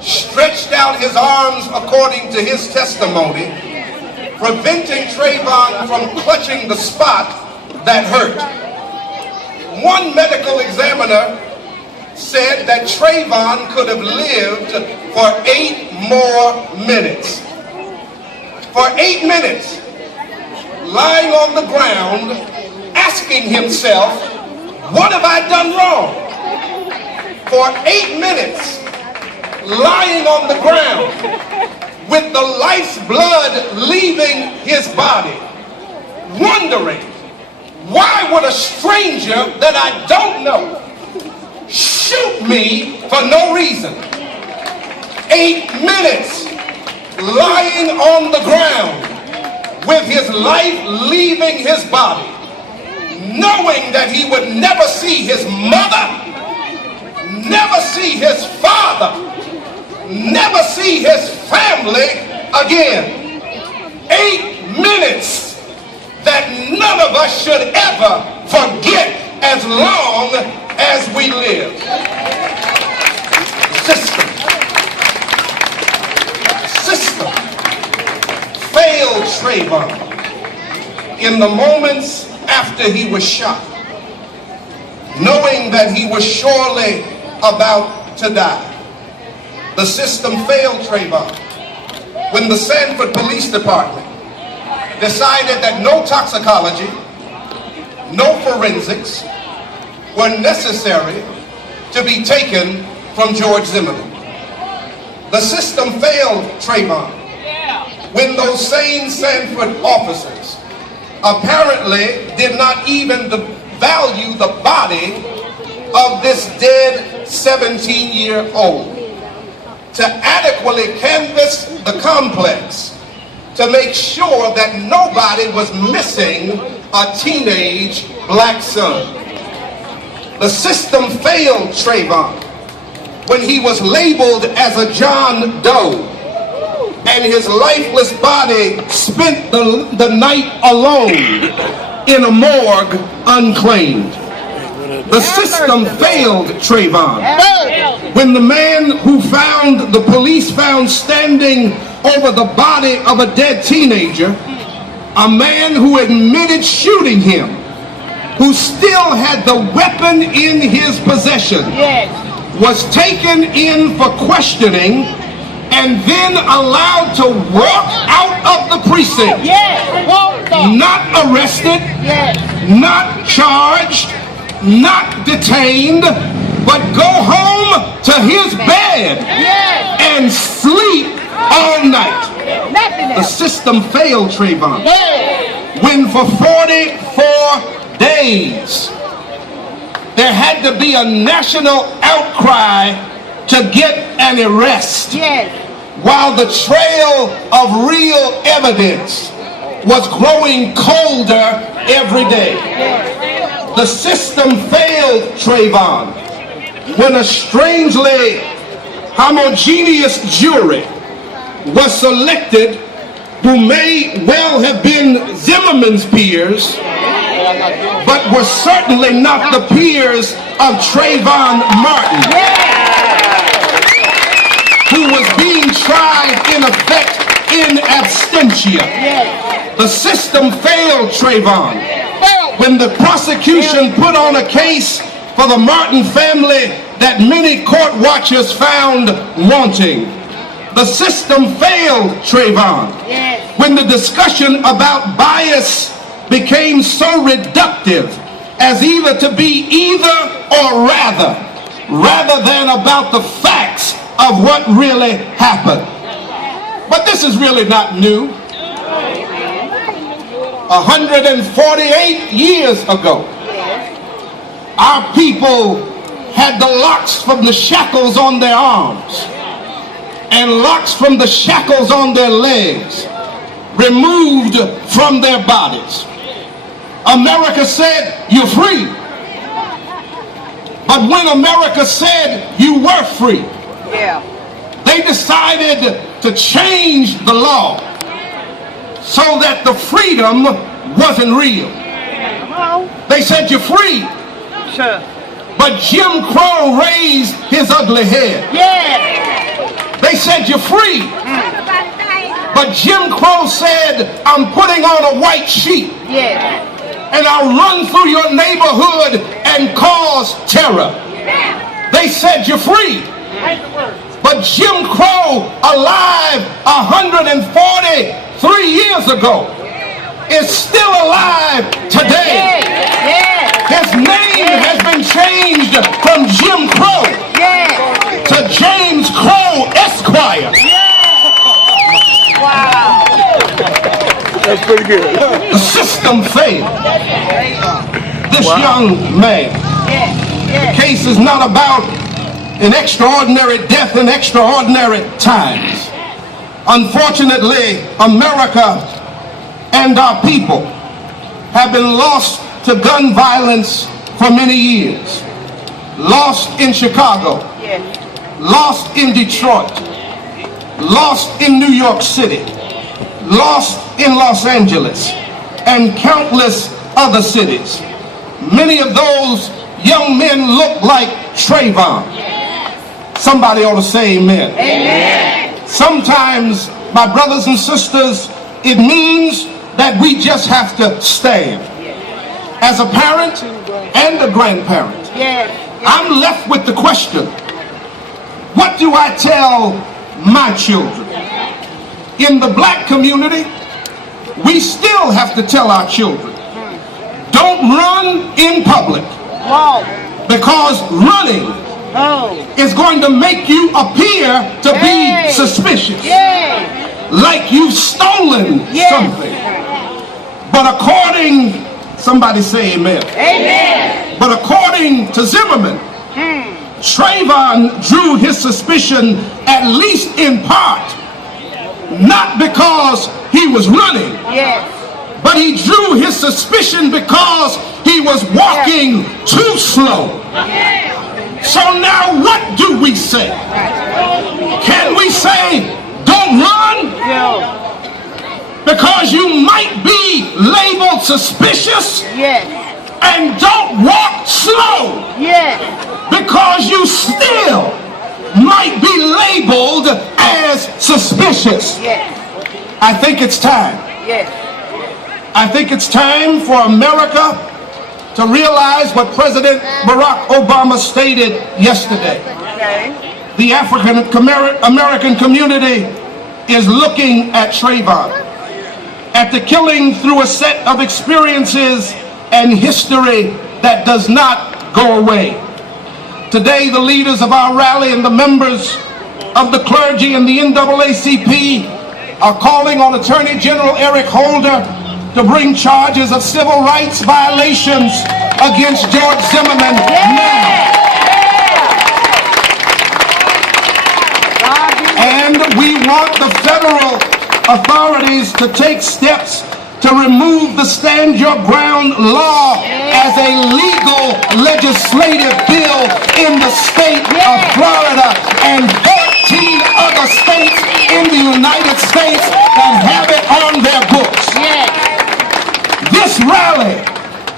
stretched out his arms according to his testimony, preventing Trayvon from clutching the spot that hurt. One medical examiner said that Trayvon could have lived for 8 more minutes. For 8 minutes, lying on the ground, asking himself, what have I done wrong? For 8 minutes, lying on the ground with the life's blood leaving his body, wondering, why would a stranger that I don't know shoot me for no reason? 8 minutes lying on the ground with his life leaving his body, knowing that he would never see his mother, never see his father, never see his family again. 8 minutes that none of us should ever forget as long as we live. System failed Trayvon in the moments after he was shot, knowing that he was surely about to die. The system failed Trayvon when the Sanford Police Department decided that no toxicology, no forensics were necessary to be taken from George Zimmerman. The system failed Trayvon when those same Sanford officers apparently did not even value the body of this dead 17-year-old. To adequately canvass the complex to make sure that nobody was missing a teenage black son. The system failed Trayvon when he was labeled as a John Doe and his lifeless body spent the night alone in a morgue unclaimed. The system failed Trayvon when the man who the police found standing over the body of a dead teenager, a man who admitted shooting him, who still had the weapon in his possession, was taken in for questioning and then allowed to walk out of the precinct. Not arrested, not charged, not detained, but go home to his bed and sleep all night. The system failed Trayvon when for 44 days there had to be a national outcry to get an arrest, while the trail of real evidence was growing colder every day. The system failed Trayvon when a strangely homogeneous jury was selected who may well have been Zimmerman's peers, but were certainly not the peers of Trayvon Martin, who was being tried in effect in absentia. The system failed Trayvon when the prosecution put on a case for the Martin family that many court watchers found wanting. The system failed Trayvon when the discussion about bias became so reductive as either to be either or rather than about the facts of what really happened. But this is really not new. 148 years ago, our people had the locks from the shackles on their arms and locks from the shackles on their legs removed from their bodies. America said, you're free. But when America said you were free, they decided to change the law so that the freedom wasn't real. They said you're free. But Jim Crow raised his ugly head. said you're free. But Jim Crow said, I'm putting on a white sheet. And I'll run through your neighborhood and cause terror. They said you're free. But Jim Crow, alive 143 years ago, is still alive today. His name has been changed from Jim Crow to James Crow Esquire. Wow. That's pretty good. The system failed this young man. The case is not about an extraordinary death in extraordinary times. Unfortunately, America and our people have been lost to gun violence for many years. Lost in Chicago, lost in Detroit, lost in New York City, lost in Los Angeles, and countless other cities. Many of those young men look like Trayvon. Somebody ought to say amen. Amen. Sometimes, my brothers and sisters, it means that we just have to stand. As a parent and a grandparent, I'm left with the question, what do I tell my children? In the black community, we still have to tell our children, don't run in public, because running is going to make you appear to be suspicious, like you've stolen something. But according, somebody say amen. Amen. But according to Zimmerman, Trayvon drew his suspicion, at least in part, not because he was running, but he drew his suspicion because he was walking too slow. So now what do we say? Can we say, don't run? Because you might be labeled suspicious, and don't walk slow, because you still might be labeled as suspicious. I think it's time. I think it's time for America to realize what President Barack Obama stated yesterday. The African American community is looking at Trayvon, at the killing through a set of experiences and history that does not go away. Today, the leaders of our rally and the members of the clergy and the NAACP are calling on Attorney General Eric Holder to bring charges of civil rights violations against George Zimmerman now. And we want the federal authorities to take steps to remove the Stand Your Ground law as a legal legislative bill in the state of Florida and 14 other states in the United States that have it on their books. This rally,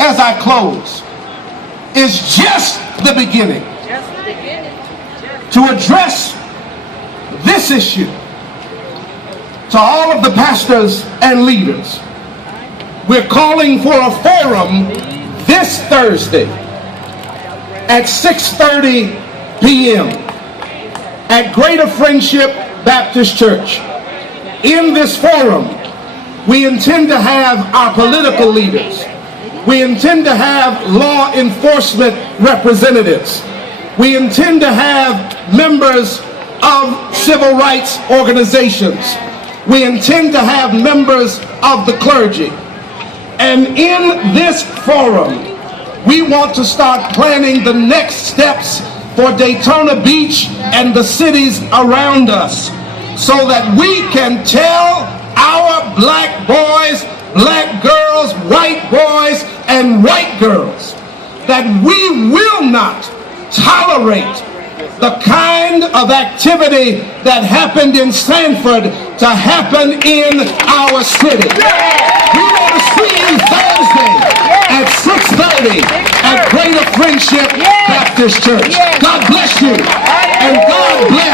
as I close, is just the beginning. To address this issue to all of the pastors and leaders, we're calling for a forum this Thursday at 6:30 p.m. at Greater Friendship Baptist Church. In this forum, we intend to have our political leaders. We intend to have law enforcement representatives. We intend to have members of civil rights organizations. We intend to have members of the clergy. And in this forum, we want to start planning the next steps for Daytona Beach and the cities around us, so that we can tell our black boys, black girls, white boys, and white girls that we will not tolerate the kind of activity that happened in Sanford to happen in our city. We want to see you Thursday at 6:30 at Greater Friendship Baptist Church. God bless you, and God bless